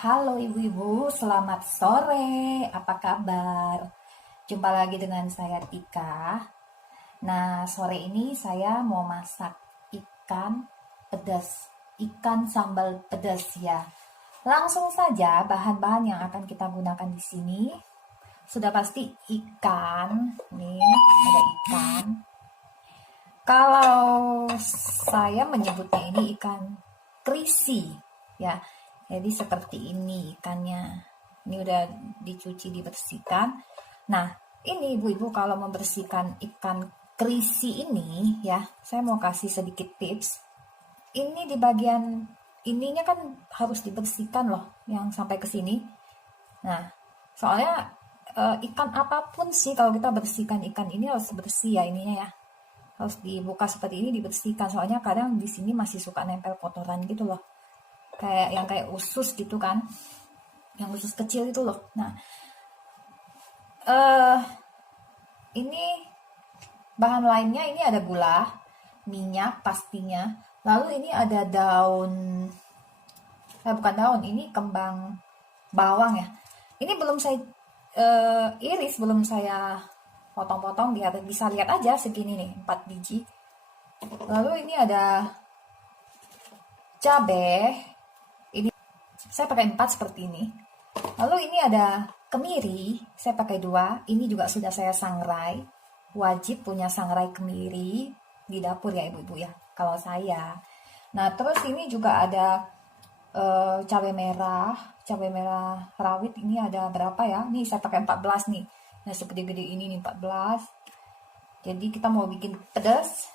Halo ibu-ibu, selamat sore. Apa kabar? Jumpa lagi dengan saya Tika. Nah, sore ini saya mau masak ikan pedas, ikan sambal pedas ya. Langsung saja bahan-bahan yang akan kita gunakan di sini. Sudah pasti ikan. Nih, ada ikan. Kalau saya menyebutnya ini ikan krisi ya. Jadi seperti ini ikannya. Ini udah dicuci, dibersihkan. Nah, ini ibu-ibu kalau membersihkan ikan krisi ini ya, saya mau kasih sedikit tips. Ini di bagian ininya kan harus dibersihkan loh, yang sampai ke sini. Nah, soalnya ikan apapun sih kalau kita bersihkan ikan ini harus bersih ya ininya ya. Harus dibuka seperti ini, dibersihkan. Soalnya kadang di sini masih suka nempel kotoran gitu loh. Kayak usus gitu kan, yang usus kecil itu loh. Nah, ini bahan lainnya, ini ada gula, minyak pastinya, lalu ini ada daun, bukan daun, ini kembang bawang ya. Ini belum saya iris, belum saya potong-potong, biar bisa lihat aja segini nih, 4 biji. Lalu ini ada cabai, saya pakai 4 seperti ini. Lalu ini ada kemiri, saya pakai 2. Ini juga sudah saya sangrai. Wajib punya sangrai kemiri di dapur ya ibu-ibu ya, kalau saya. Nah, terus ini juga ada cabai merah rawit. Ini ada berapa ya? Nih saya pakai 14 nih. Nah, segede-gede ini nih 14. Jadi kita mau bikin pedas.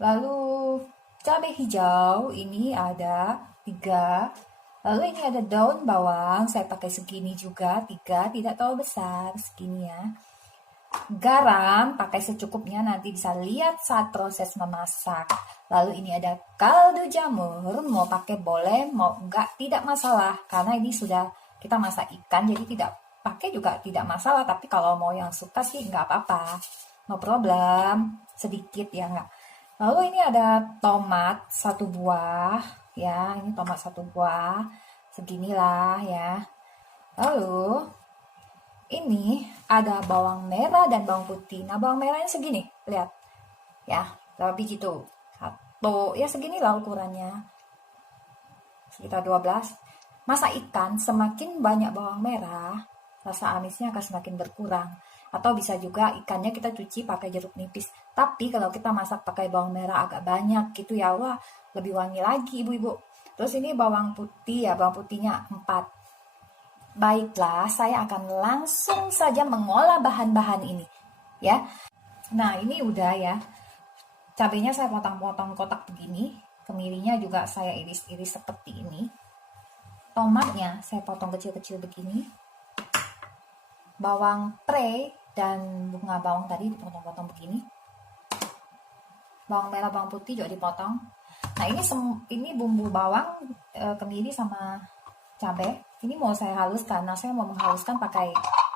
Lalu cabai hijau ini ada 3. Lalu ini ada daun bawang, saya pakai segini juga, 3, tidak terlalu besar, segini ya. Garam, pakai secukupnya, nanti bisa lihat saat proses memasak. Lalu ini ada kaldu jamur, mau pakai boleh, mau enggak, tidak masalah. Karena ini sudah kita masak ikan, jadi tidak pakai juga tidak masalah. Tapi kalau mau yang suka sih enggak apa-apa, no problem, sedikit ya enggak. Lalu ini ada tomat 1 buah. Ya, ini tomat 1 buah, seginilah ya. Lalu ini ada bawang merah dan bawang putih. Nah, bawang merahnya segini, lihat ya, berapa biji tuh? 1, ya seginilah ukurannya, sekitar 12. Masak ikan semakin banyak bawang merah, rasa amisnya akan semakin berkurang. Atau bisa juga ikannya kita cuci pakai jeruk nipis. Tapi kalau kita masak pakai bawang merah agak banyak gitu ya, wah lebih wangi lagi ibu-ibu. Terus ini bawang putih ya, bawang putihnya 4. Baiklah, saya akan langsung saja mengolah bahan-bahan ini ya. Nah, ini udah ya. Cabenya saya potong-potong kotak begini. Kemirinya juga saya iris-iris seperti ini. Tomatnya saya potong kecil-kecil begini. Bawang pre dan bunga bawang tadi dipotong-potong begini. Bawang merah, bawang putih juga dipotong. Nah, ini bumbu bawang, kemiri sama cabai. Ini mau saya haluskan. Nah, saya mau menghaluskan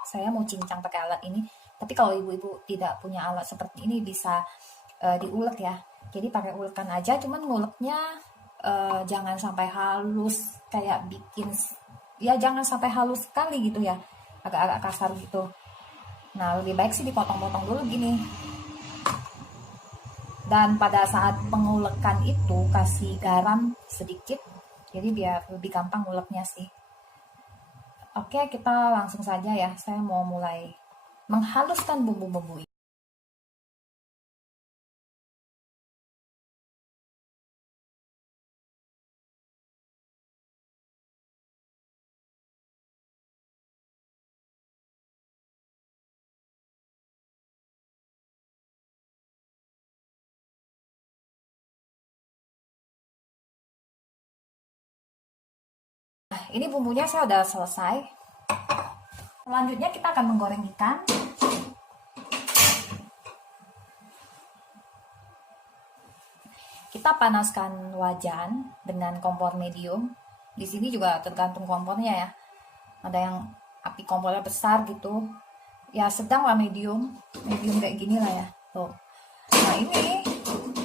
saya mau cincang pakai alat ini. Tapi kalau ibu-ibu tidak punya alat seperti ini, bisa diulek ya. Jadi pakai ulekan aja, cuman nguleknya jangan sampai halus kayak bikin, ya jangan sampai halus sekali gitu ya, agak-agak kasar gitu. Nah, lebih baik sih dipotong-potong dulu gini. Dan pada saat pengulekan itu kasih garam sedikit, jadi biar lebih gampang nguleknya sih. Oke, kita langsung saja ya. Saya mau mulai menghaluskan bumbu-bumbu ini. Nah, ini bumbunya saya udah selesai. Selanjutnya kita akan menggoreng ikan. Kita panaskan wajan dengan kompor medium. Di sini juga tergantung kompornya ya. Ada yang api kompornya besar gitu. Ya sedang lah, medium kayak gini lah ya. Tuh. Nah, ini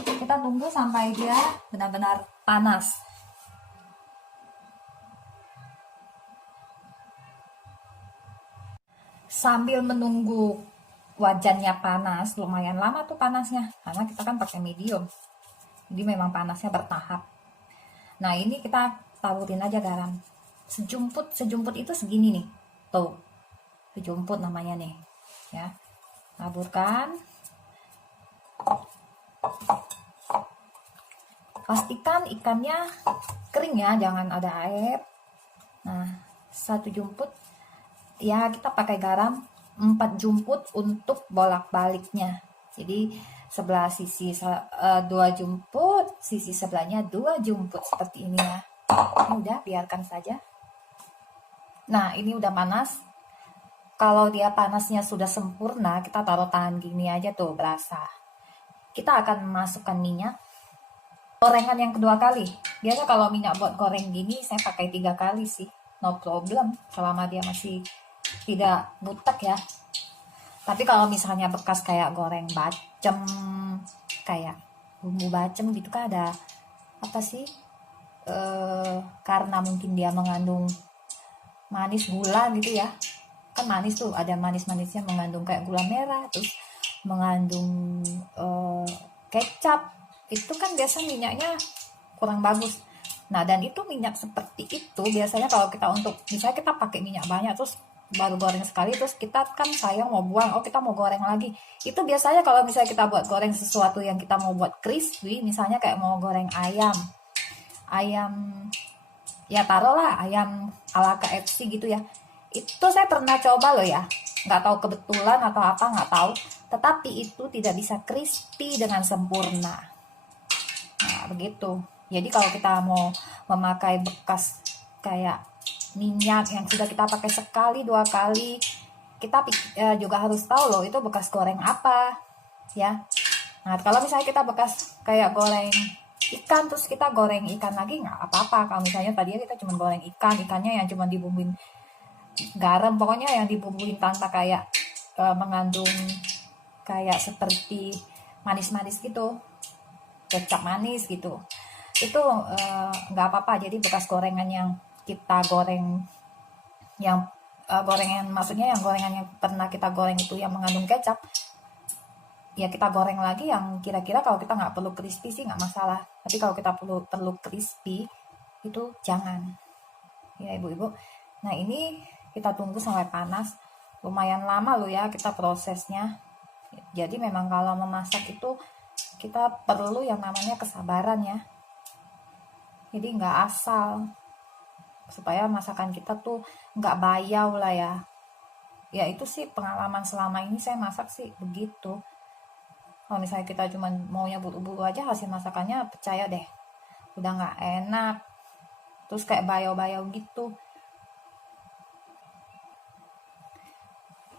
kita tunggu sampai dia benar-benar panas. sambil menunggu wajannya panas, lumayan lama tuh panasnya karena kita kan pakai medium, jadi memang panasnya bertahap. Nah ini kita taburin aja garam sejumput itu segini nih, tuh sejumput namanya nih ya. Taburkan, pastikan ikannya kering ya, jangan ada air. Nah 1 jumput ya, kita pakai garam 4 jumput untuk bolak-baliknya, jadi sebelah sisi 2 jumput, sisi sebelahnya 2 jumput seperti ini ya. Ini udah, biarkan saja. Nah ini udah panas. Kalau dia panasnya sudah sempurna, kita taruh tangan gini aja tuh, berasa. Kita akan masukkan minyak gorengan yang kedua kali. Biasa kalau minyak buat goreng gini saya pakai 3 kali sih, no problem, selama dia masih tidak butek ya. Tapi kalau misalnya bekas kayak goreng bacem, kayak bumbu bacem gitu kan ada apa sih, karena mungkin dia mengandung manis gula gitu ya, kan manis tuh, ada manis-manisnya, mengandung kayak gula merah, terus mengandung kecap, itu kan biasa minyaknya kurang bagus. Nah dan itu minyak seperti itu biasanya kalau kita untuk misalnya kita pakai minyak banyak terus baru goreng sekali, terus kita kan sayang mau buang, kita mau goreng lagi, itu biasanya kalau misalnya kita buat goreng sesuatu yang kita mau buat crispy, misalnya kayak mau goreng ayam ya, taruhlah ayam ala KFC gitu ya, itu saya pernah coba loh ya, nggak tahu kebetulan atau apa, nggak tahu, tetapi itu tidak bisa crispy dengan sempurna. Nah begitu. Jadi kalau kita mau memakai bekas kayak minyak yang sudah kita pakai sekali 2 kali, kita juga harus tahu loh itu bekas goreng apa ya. Nah kalau misalnya kita bekas kayak goreng ikan terus kita goreng ikan lagi, nggak apa-apa. Kalau misalnya tadinya kita cuma goreng ikannya yang cuma dibumbuin garam, pokoknya yang dibumbuin tanpa kayak mengandung kayak seperti manis-manis gitu, kecap manis gitu, itu nggak apa-apa. Jadi bekas gorengan yang kita goreng, yang gorengan, maksudnya yang gorengan yang pernah kita goreng itu yang mengandung kecap, ya kita goreng lagi yang kira-kira kalau kita nggak perlu crispy sih nggak masalah. Tapi kalau kita perlu crispy itu jangan ya ibu-ibu. Nah ini kita tunggu sampai panas, lumayan lama loh ya kita prosesnya. Jadi memang kalau memasak itu kita perlu yang namanya kesabaran ya, jadi nggak asal, supaya masakan kita tuh nggak bayau lah ya. Ya itu sih pengalaman selama ini saya masak sih begitu. Kalau misalnya kita cuma maunya buru-buru aja hasil masakannya, percaya deh udah nggak enak, terus kayak bayau-bayau gitu.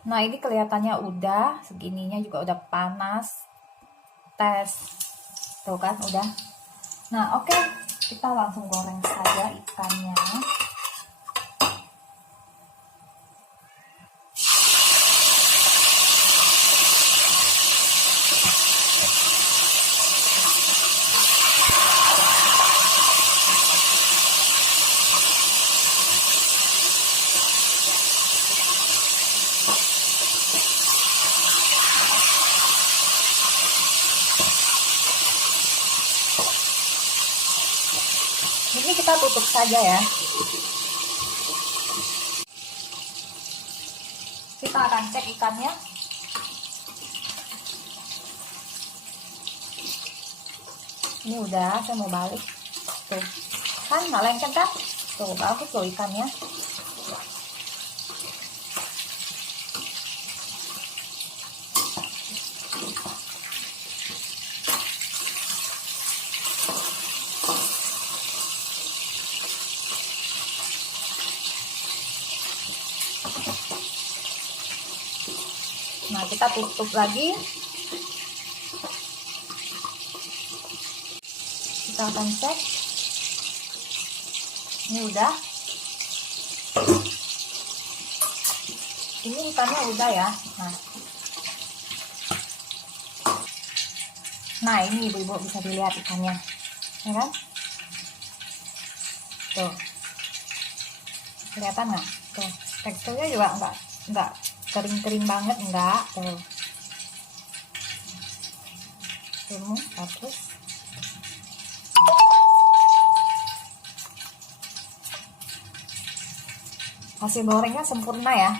Nah ini kelihatannya udah segininya, juga udah panas, tes tuh kan udah. Nah oke, kita langsung goreng saja ikannya. Ini kita tutup saja ya. Kita akan cek ikannya. Ini udah, saya mau balik. Tuh, kan nggak lengket kan? Tuh, bagus loh ikannya. Nah, kita tutup lagi. Kita akan cek. Ini udah. Ini ikannya udah ya. Nah ini ibu-ibu bisa dilihat ikannya, ya kan? Tuh, kelihatan nggak? Tuh, teksturnya juga nggak kering-kering banget enggak tuh. Terus hasil gorengnya sempurna ya,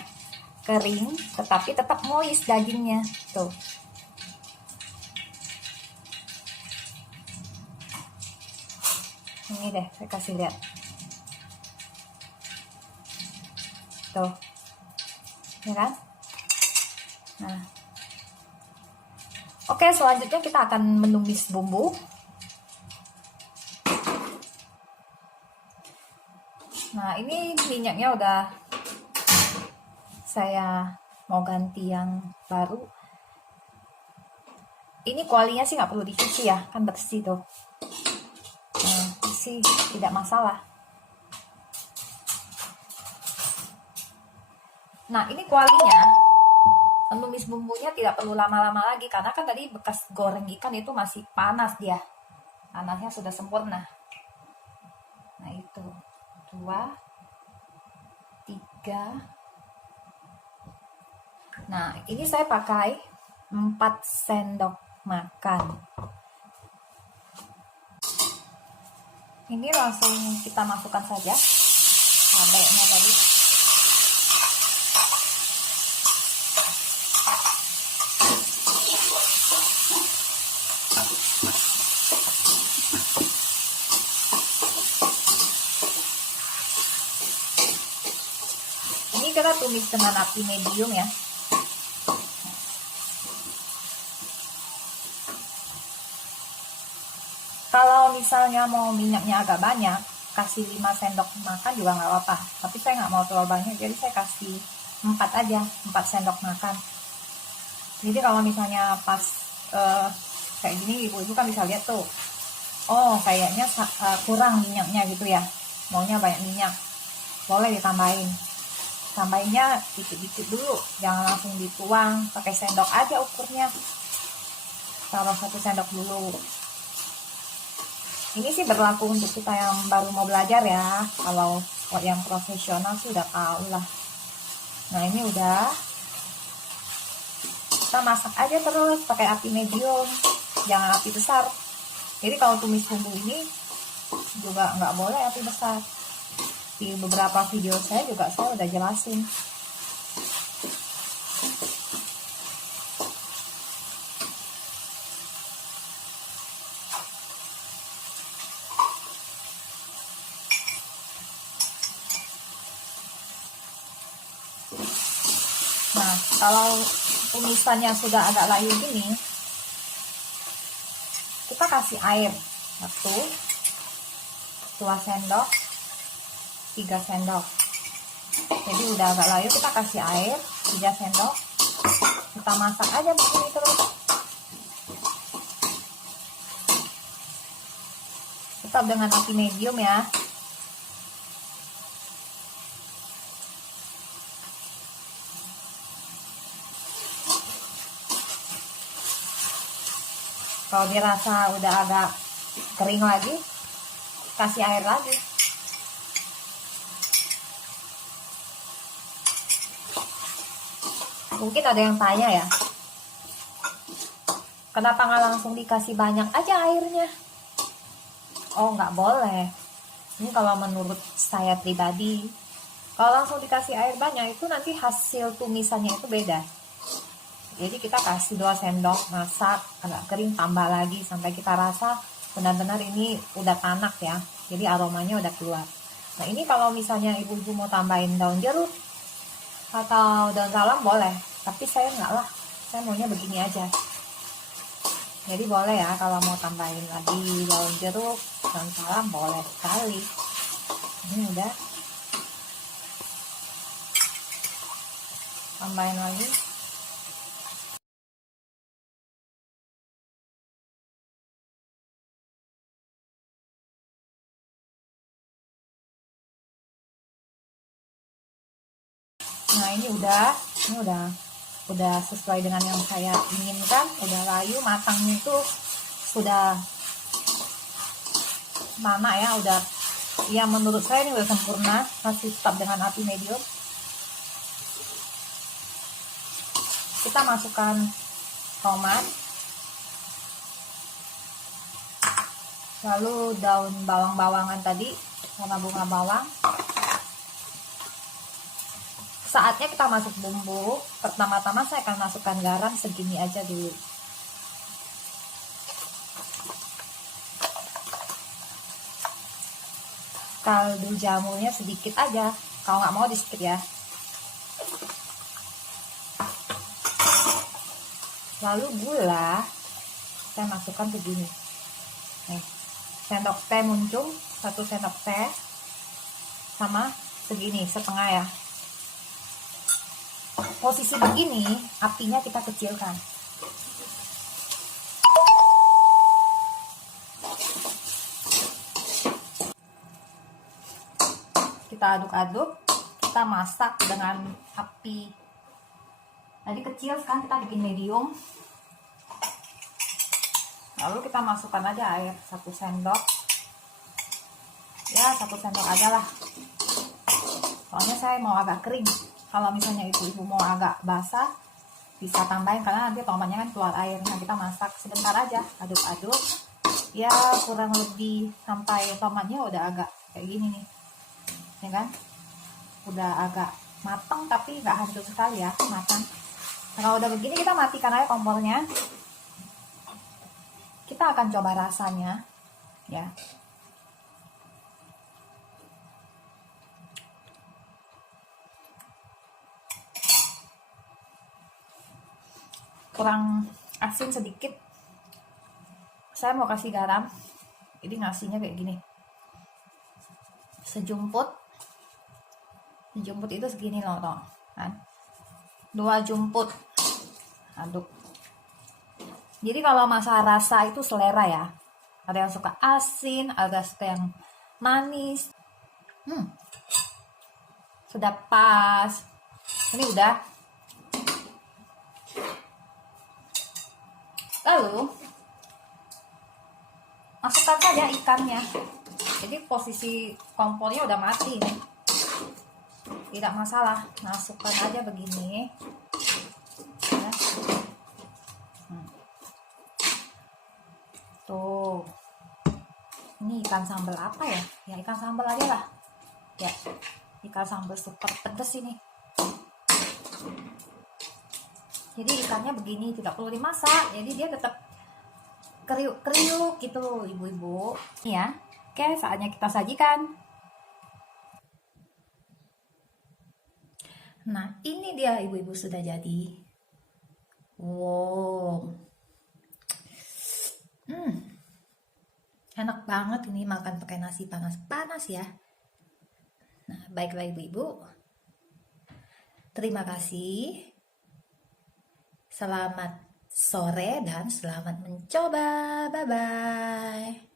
kering tetapi tetap moist dagingnya tuh. Ini deh saya kasih lihat tuh, ya kan. Nah, oke, selanjutnya kita akan menumis bumbu. Nah, ini minyaknya udah saya mau ganti yang baru. Ini kualinya sih nggak perlu dicuci ya, kan bersih tuh. Nah, sih tidak masalah. Nah, ini kualinya, menumis bumbunya tidak perlu lama-lama lagi karena kan tadi bekas goreng ikan itu masih panas dia. Panasnya sudah sempurna. Nah, itu 2, 3. Nah, ini saya pakai 4 sendok makan. Ini langsung kita masukkan saja cabenya tadi. Ini kita tumis dengan api medium ya. Kalau misalnya mau minyaknya agak banyak, kasih 5 sendok makan juga nggak apa-apa. Tapi saya nggak mau terlalu banyak, jadi saya kasih 4 aja, 4 sendok makan. Jadi kalau misalnya pas kayak gini, ibu-ibu kan bisa lihat tuh, oh kayaknya kurang minyaknya gitu ya, maunya banyak minyak, boleh ditambahin. Tambahinnya dikit-dikit dulu, jangan langsung dituang, pakai sendok aja ukurnya. Taruh 1 sendok dulu. Ini sih berlaku untuk kita yang baru mau belajar ya. Kalau yang profesional sih udah tahu lah. Nah, ini udah. Kita masak aja terus pakai api medium, jangan api besar. Jadi kalau tumis bumbu ini juga nggak boleh api besar. Di beberapa video saya juga saya udah jelasin. Nah, kalau tumisannya sudah agak layu gini, kita kasih air 2 sendok, 3 sendok. Jadi udah agak layu, kita kasih air 3 sendok. Kita masak aja begini terus. Tetap dengan api medium ya. Kalau dirasa udah agak kering lagi, kasih air lagi. Mungkin ada yang tanya ya, kenapa nggak langsung dikasih banyak aja airnya? Oh, nggak boleh. Ini kalau menurut saya pribadi, kalau langsung dikasih air banyak itu nanti hasil tumisannya itu beda. Jadi kita kasih 2 sendok, masak agak kering, tambah lagi sampai kita rasa benar-benar ini udah tanak ya. Jadi aromanya udah keluar. Nah, ini kalau misalnya ibu-ibu mau tambahin daun jeruk atau daun salam boleh, tapi saya enggak lah, saya maunya begini aja. Jadi boleh ya kalau mau tambahin lagi daun jeruk, daun salam boleh sekali. Ini udah, tambahin lagi. Nah, ini udah sesuai dengan yang saya inginkan, udah layu, matangnya itu sudah mana ya, udah ya menurut saya ini udah sempurna, masih tetap dengan api medium. kita masukkan tomat, lalu daun bawang-bawangan tadi sama bunga bawang. Saatnya kita masuk bumbu. Pertama-tama saya akan masukkan garam segini aja dulu. Kaldu jamurnya sedikit aja, kalau nggak mau di skip ya. Lalu gula saya masukkan begini. Nih, sendok teh muncung, 1 sendok teh sama segini, setengah ya. Posisi begini, apinya kita kecilkan. Kita aduk-aduk, kita masak dengan api tadi kecil, sekarang kita bikin medium. Lalu kita masukkan aja air 1 sendok ya, 1 sendok aja lah, soalnya saya mau agak kering. Kalau misalnya ibu-ibu mau agak basah bisa tambahin, karena nanti tomatnya kan keluar air. Nah, kita masak sebentar aja, aduk-aduk ya, kurang lebih sampai tomatnya udah agak kayak gini nih, ya kan, udah agak matang tapi nggak hancur sekali ya, matang. Nah, kalau udah begini kita matikan aja kompornya. Kita akan coba rasanya ya. Kurang asin sedikit, saya mau kasih garam. Ini ngasihnya kayak gini, sejumput itu segini loh toh, kan, 2 jumput. Aduk. Jadi kalau masalah rasa itu selera ya, ada yang suka asin, ada suka yang manis. Sudah pas. Ini udah. Lalu masukkan saja ikannya. Jadi posisi kompornya udah mati nih, tidak masalah, masukkan aja begini ya. Tuh, ini ikan sambal apa ya? Ya ikan sambal aja lah ya, ikan sambal super pedas ini. Jadi ikannya begini, tidak perlu dimasak, jadi dia tetap kriuk-kriuk gitu loh ibu-ibu ya. Oke, saatnya kita sajikan. Nah, ini dia ibu-ibu sudah jadi. Wow, enak banget ini makan pakai nasi panas-panas ya. Nah, baiklah ibu-ibu, terima kasih. Selamat sore dan selamat mencoba. Bye-bye.